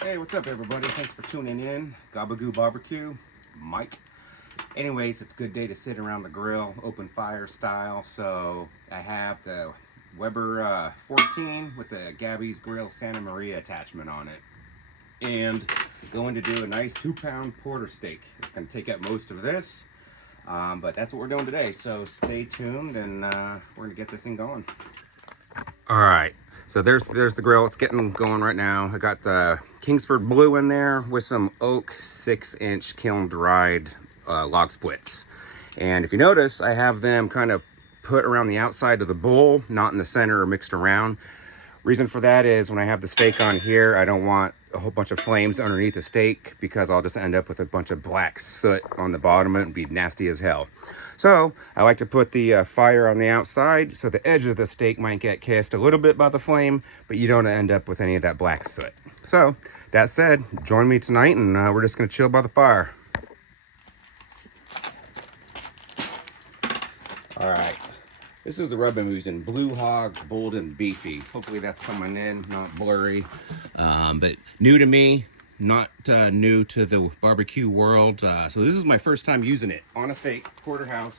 Hey, what's up everybody? Thanks for tuning in. Gabagoo Barbecue, Mike. Anyways, it's a good day to sit around the grill, open fire style. So I have the Weber 14 with the Gabby's Grill Santa Maria attachment on it. And going to do a nice 2-pound porter steak. It's going to take up most of this, but that's what we're doing today. So stay tuned and we're going to get this thing going. All right. So there's the grill. It's getting going right now. I got the Kingsford Blue in there with some oak 6-inch kiln dried log splits. And if you notice, I have them kind of put around the outside of the bowl, not in the center or mixed around. Reason for that is when I have the steak on here, I don't want a whole bunch of flames underneath the steak because I'll just end up with a bunch of black soot on the bottom of it and be nasty as hell. So I like to put the fire on the outside so the edge of the steak might get kissed a little bit by the flame, but you don't end up with any of that black soot. So that said, join me tonight and we're just gonna chill by the fire. All right. This is the rub I'm using, Blue Hog Bold and Beefy. Hopefully that's coming in, not blurry. But new to me, not new to the barbecue world. So this is my first time using it on a steak, Porterhouse.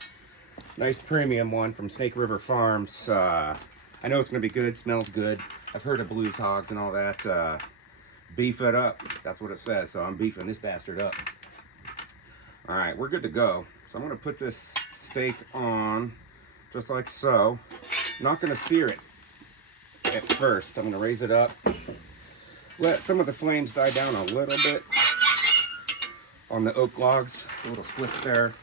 Nice premium one from Snake River Farms. I know it's gonna be good, smells good. I've heard of Blue Hogs and all that. Beef it up, that's what it says. So I'm beefing this bastard up. All right, we're good to go. So I'm gonna put this steak on just like so. I'm not going to sear it at first. I'm going to raise it up, let some of the flames die down a little bit on the oak logs, the little splits there.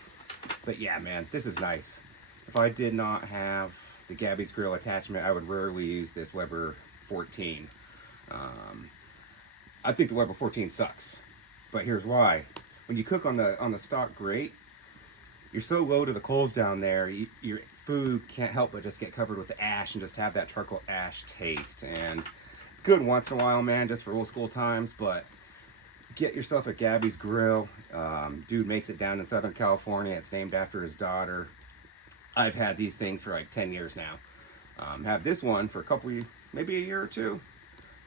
But yeah, man, this is nice. If I did not have the Gabby's Grill attachment, I would rarely use this Weber 14. I think the Weber 14 sucks, but here's why. When you cook on the stock grate, you're so low to the coals down there, your food can't help but just get covered with the ash and just have that charcoal ash taste. And it's good once in a while, man, just for old school times, but get yourself a Gabby's Grill. Dude makes it down in Southern California. It's named after his daughter. I've had these things for like 10 years now. Have this one for a couple, maybe a year or two,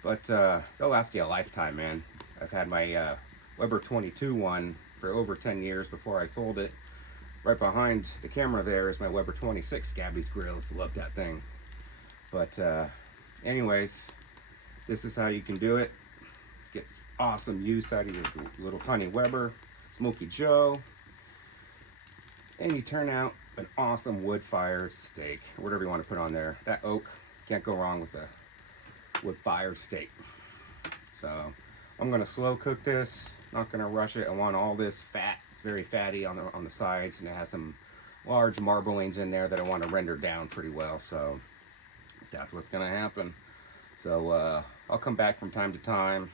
but they'll last you a lifetime, man. I've had my Weber 22 one for over 10 years before I sold it. Right behind the camera there is my Weber 26 Gabby's Grills. Love that thing. But anyways, this is how you can do it. Get awesome use out of your little tiny Weber Smoky Joe. And you turn out an awesome wood fire steak, or whatever you want to put on there. That oak, can't go wrong with a wood fire steak. So I'm going to slow cook this. Not going to rush it. I want all this fat. It's very fatty on the sides, and it has some large marblings in there that I want to render down pretty well. So that's what's going to happen. So I'll come back from time to time.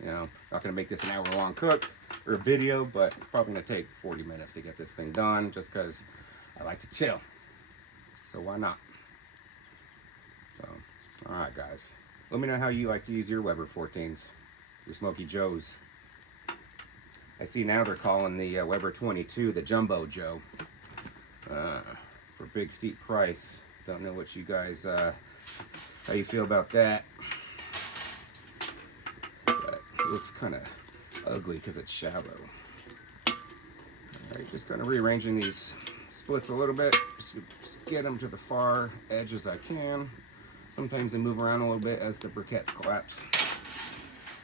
You know, not going to make this an hour-long cook or a video, but it's probably going to take 40 minutes to get this thing done, just because I like to chill. So why not? So, all right, guys. Let me know how you like to use your Weber 14s, your Smoky Joes. I see now they're calling the Weber 22 the Jumbo Joe for a big steep price. Don't know what you guys, how you feel about that. But it looks kind of ugly because it's shallow. Alright, just kind of rearranging these splits a little bit. Just get them to the far edge as I can. Sometimes they move around a little bit as the briquettes collapse.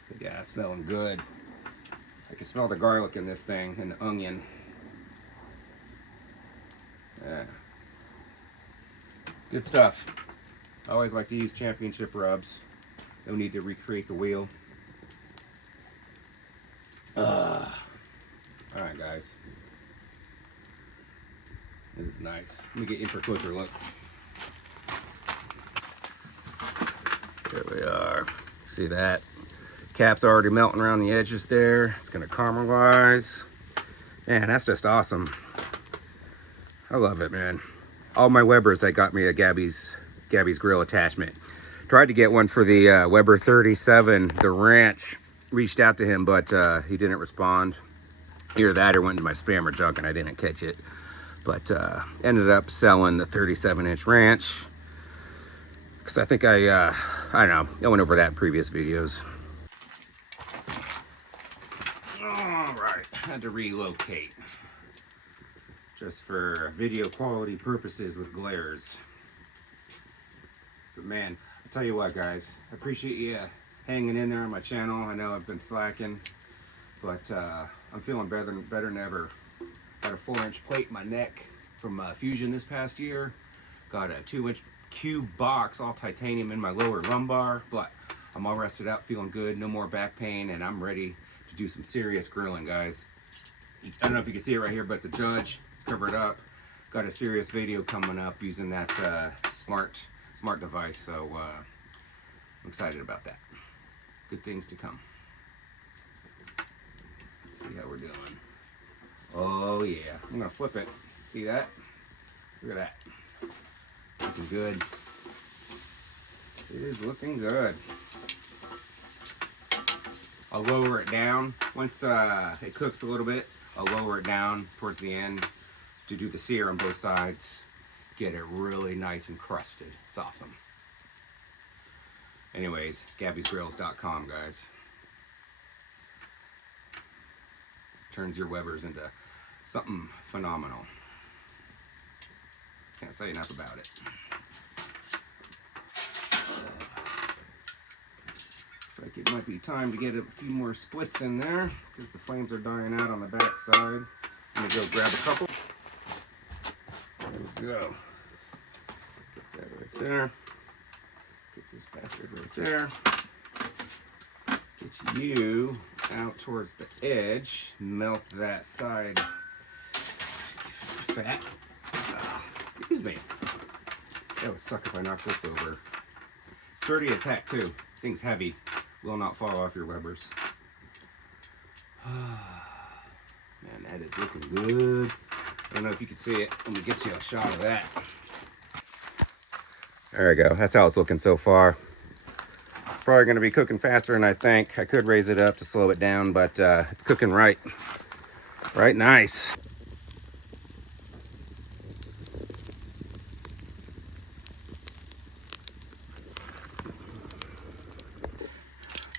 But yeah, it's smelling good. I can smell the garlic in this thing and the onion. Yeah. Good stuff. I always like to use championship rubs. No need to recreate the wheel. Alright, guys. This is nice. Let me get in for a closer look. There we are. See that? Cap's already melting around the edges there. It's gonna caramelize. Man, that's just awesome. I love it, man. All my Webers, that got me a Gabby's Grill attachment. Tried to get one for the Weber 37. The ranch reached out to him, but he didn't respond. Either that or went into my spam or junk and I didn't catch it. But ended up selling the 37-inch ranch because I think I I don't know. I went over that in previous videos. All right, had to relocate just for video quality purposes with glares. But man, I'll tell you what, guys, I appreciate you hanging in there on my channel. I know I've been slacking, but I'm feeling better than ever. Got a 4-inch plate in my neck from Fusion this past year. Got a 2-inch cube box, all titanium, in my lower lumbar, but I'm all rested up, feeling good, no more back pain, and I'm ready to do some serious grilling, guys. I don't know if you can see it right here, but the judge is covered up. Got a serious video coming up using that smart device, so I'm excited about that. Good things to come. Let's see how we're doing. Oh yeah, I'm gonna flip it. See that? Look at that. Looking good. It is looking good. I'll lower it down. Once it cooks a little bit, I'll lower it down towards the end to do the sear on both sides. Get it really nice and crusted. It's awesome. Anyways, Gabby'sGrills.com, guys. Turns your Webers into something phenomenal. Can't say enough about it. Looks like it might be time to get a few more splits in there because the flames are dying out on the back side. I'm gonna go grab a couple. There we go. Get that right there. Get this bastard right there. Get you out towards the edge. Melt that side fat. Excuse me. That would suck if I knocked this over. Sturdy as heck too. This thing's heavy. Will not fall off your Webers. Man, that is looking good. I don't know if you can see it. Let me get you a shot of that. There we go. That's how it's looking so far. It's probably going to be cooking faster than I think. I could raise it up to slow it down, but it's cooking right. Right nice.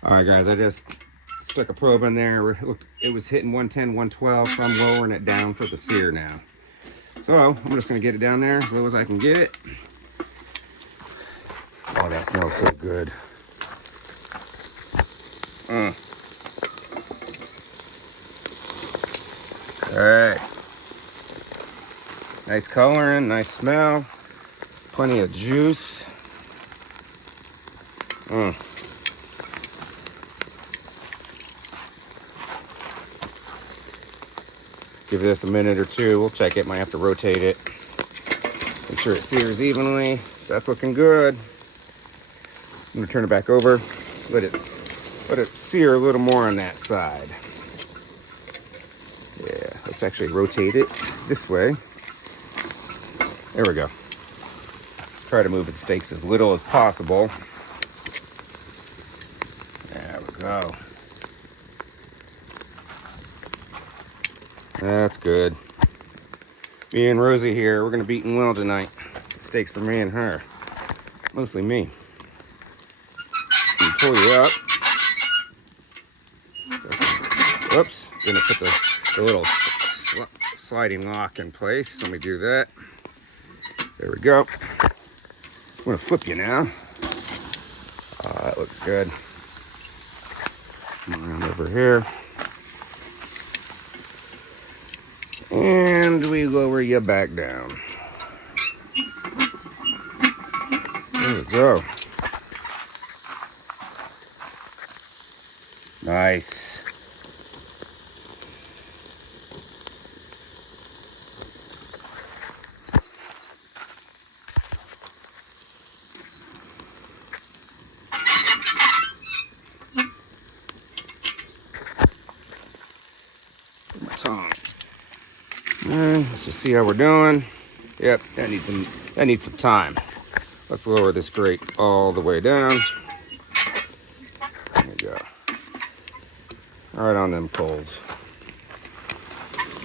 All right, guys, I just stuck a probe in there. It was hitting 110, 112, so I'm lowering it down for the sear now. So I'm just gonna get it down there as low as I can get it. Oh, that smells so good. All right. Nice coloring, nice smell, plenty of juice. Give this a minute or two. We'll check it. Might have to rotate it. Make sure it sears evenly. That's looking good. I'm gonna turn it back over. Let it sear a little more on that side. Yeah, let's actually rotate it this way. There we go. Try to move the steaks as little as possible. There we go. That's good. Me and Rosie here, we're gonna be eating well tonight. Steaks for me and her. Mostly me. Pull you up. Whoops. Gonna put the little sliding lock in place. Let me do that. There we go. I'm gonna flip you now. Oh, that looks good. Come around over here. And we lower you back down. There we go. Nice. My tongue. Let's just see how we're doing. Yep, that needs some time. Let's lower this grate all the way down. There we go. Right on them coals.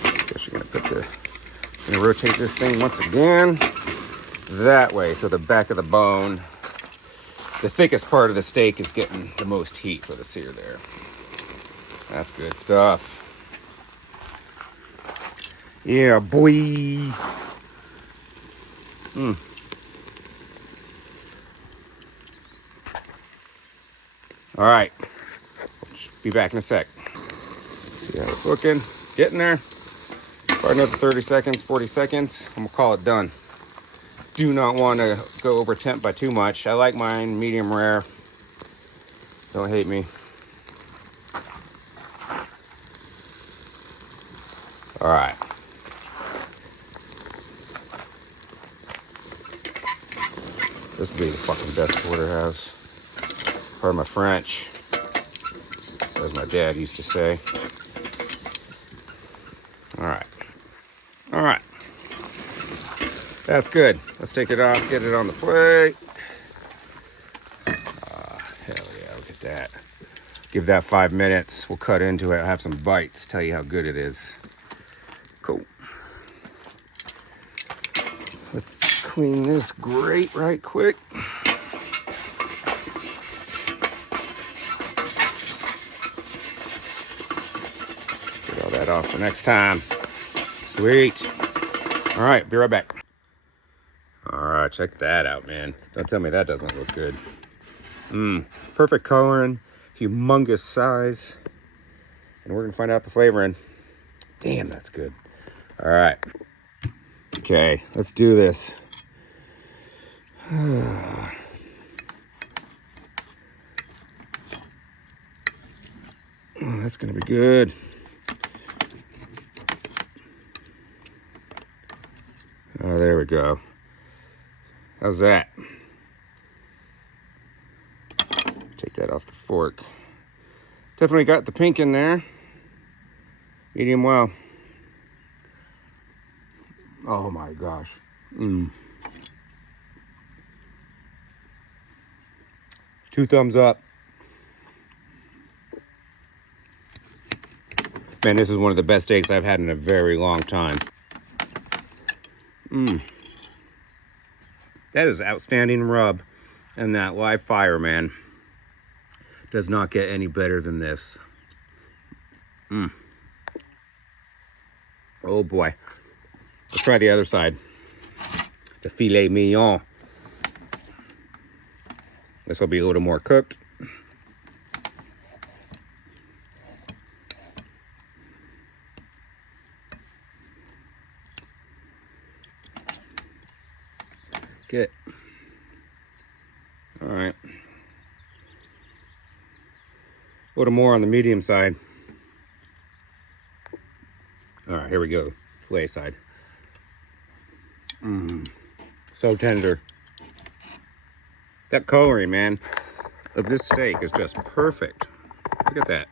Guess you're gonna rotate this thing once again that way, so the back of the bone the thickest part of the steak is getting the most heat for the sear there. That's good stuff. Yeah, boy. All right. Be back in a sec. See how it's looking. Getting there. Probably another 30 seconds, 40 seconds. I'm gonna call it done. Do not want to go over temp by too much. I like mine medium rare. Don't hate me. All right. This will be the fucking best Porterhouse. Pardon my French, as my dad used to say. All right. All right. That's good. Let's take it off, get it on the plate. Hell yeah, look at that. Give that 5 minutes. We'll cut into it, have some bites, tell you how good it is. Cool. Let's clean this grate right quick. Get all that off for next time. Sweet. All right, be right back. All right, check that out, man. Don't tell me that doesn't look good. Perfect coloring, humongous size. And we're gonna find out the flavoring. Damn, that's good. All right. Okay, let's do this. Oh, that's gonna be good. Oh, there we go. How's that? Take that off the fork. Definitely got the pink in there. Medium well. Oh my gosh. 2 thumbs up. Man, this is one of the best steaks I've had in a very long time. That is outstanding rub. And that live fire, man, does not get any better than this. Oh boy. Let's try the other side. The filet mignon. This will be a little more cooked. Get. All right. A little more on the medium side. All right, here we go. Filet side. So tender. That coloring, man, of this steak is just perfect. Look at that.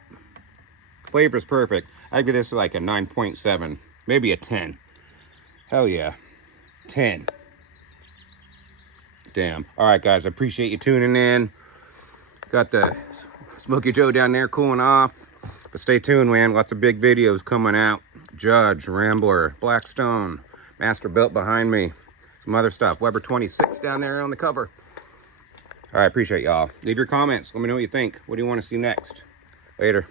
Flavor's perfect. I'd give this like a 9.7, maybe a 10. Hell yeah. 10. Damn. All right, guys, I appreciate you tuning in. Got the Smoky Joe down there cooling off. But stay tuned, man. Lots of big videos coming out. Judge, Rambler, Blackstone, Master Built behind me. Some other stuff. Weber 26 down there on the cover. All right, appreciate y'all. Leave your comments. Let me know what you think. What do you want to see next? Later.